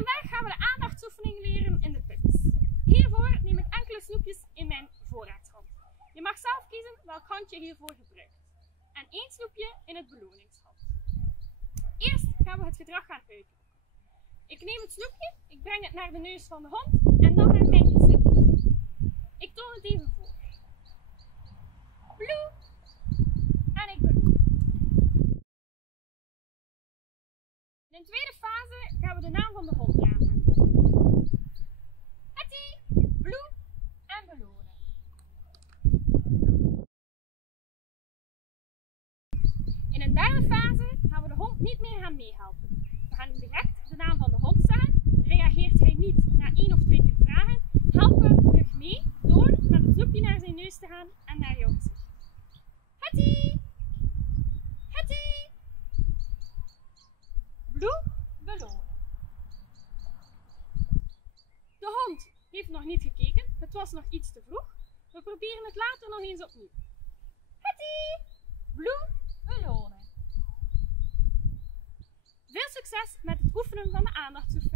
Vandaag gaan we de aandachtsoefening leren in de put. Hiervoor neem ik enkele snoepjes in mijn voorraadshand. Je mag zelf kiezen welk hand je hiervoor gebruikt. En 1 snoepje in het beloningshand. Eerst gaan we het gedrag gaan uitdrukken. Ik neem het snoepje, ik breng het naar de neus van de hond en dan naar mijn gezicht. Ik toon het even voor. Bloe en ik beloon. In de tweede fase gaan we de naam van de hond eraan gaan koppelen. Hetty, Bloe en belonen. In een derde fase gaan we de hond niet meer gaan meehelpen. We gaan direct de naam van de hond zeggen. Reageert hij niet na 1 of 2 keer vragen, helpen we hem terug mee door met het snoepje naar zijn neus te gaan en naar jouw gezicht. Hetty! Hetty! Bloe, belonen. De hond heeft nog niet gekeken, het was nog iets te vroeg. We proberen het later nog eens opnieuw. Hetty! Bloe, belonen. Veel succes met het oefenen van de aandachtsoefening.